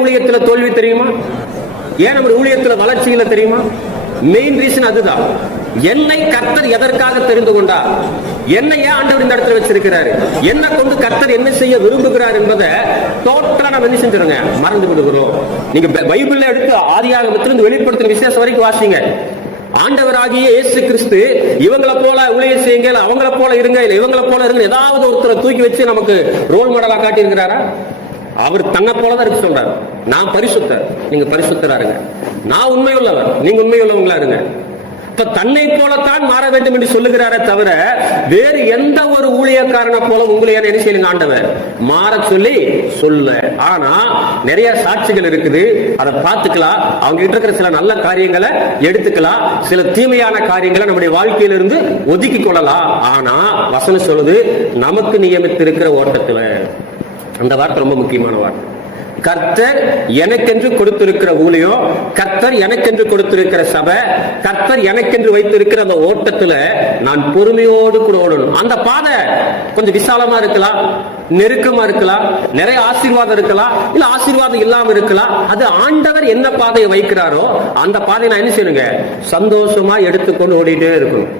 ஊழியத்தில் தோல்வி தெரியுமா? ஏன் நம்ம ஊழியத்துல வளர்ச்சி தெரியுமா? மெயின் ரீசன் அதுதான். என்னை கர்த்தர் எதற்காக தெரிந்து கொண்டார்? என்னை ஏன் ஆண்டவர் இந்த இடத்துல வச்சிருக்கிறாரு? என்ன கொண்டு கர்த்தர் என்ன செய்ய விரும்புகிறார் என்பதை டோட்டலா நம்ம என்ன செஞ்சிருங்க? மறந்து விடுகிறோம். நீங்க பைபிள்ல எடுத்து ஆதியாகமத்திலிருந்து வெளிப்படுத்தின விசேஷம் வரைக்கும் வாசிங்க. ஆண்டவராகிய இயேசு கிறிஸ்து இவங்கள போல ஊழியம் செய்யுங்க அவங்கள போல இருங்க இல்ல இவங்கள போல இருங்க ஏதாவது ஒருத்தரை தூக்கி வச்சு நமக்கு ரோல் மாடலா காட்டி இருக்கிறாரா அவர் தன்னை போலதான் இருக்கு சொல்றாரு. நான் பரிசுத்தர். நீங்க பரிசுத்தரா இருங்க. நான் உண்மையுள்ளவர். நீங்க உண்மையுள்ளவங்களா இருங்க. இப்ப தன்னை போலத்தான் மாற வேண்டும் என்று சொல்லுகிறாரே தவிர வேறு எந்த ஒரு ஊழியக்காரனை போல உங்களை என்ன செய்யுங்க ஆண்டவர்? மாற சொல்லி சொல்ல. ஆனா நிறைய சாட்சிகள் இருக்குது. அதை பார்த்துக்கலாம். அவங்க கிட்ட இருக்கிற சில நல்ல காரியங்களை எடுத்துக்கலாம். சில தீமையான காரியங்களை நம்முடைய வாழ்க்கையிலிருந்து ஒதுக்கி கொள்ளலாம். ஆனா வசனம் சொல்லுது நமக்கு நியமித்திருக்கிற ஓட்டத்துல அந்த வார்த்தை ரொம்ப முக்கியமான வார்த்தை. கர்த்தர் எனக்கென்று கொடுத்திருக்கிற ஊழியம் கர்த்தர் எனக்கென்று கொடுத்திருக்கிற சபை கர்த்தர் எனக்கென்று வைத்திருக்கிற அந்த ஓட்டத்துல நான் பொறுமையோடு கூட ஓடணும். அந்த பாதை கொஞ்சம் விசாலமா இருக்கலாம் நெருக்கமா இருக்கலாம் நிறைய ஆசீர்வாதம் இருக்கலாம் இல்ல ஆசீர்வாதம் இல்லாம இருக்கலாம். அது ஆண்டவர் என்ன பாதையை வைக்கிறாரோ அந்த பாதையை நான் என்ன செய்யணுங்க? சந்தோஷமா எடுத்துக்கொண்டு ஓடிட்டே இருக்கணும்.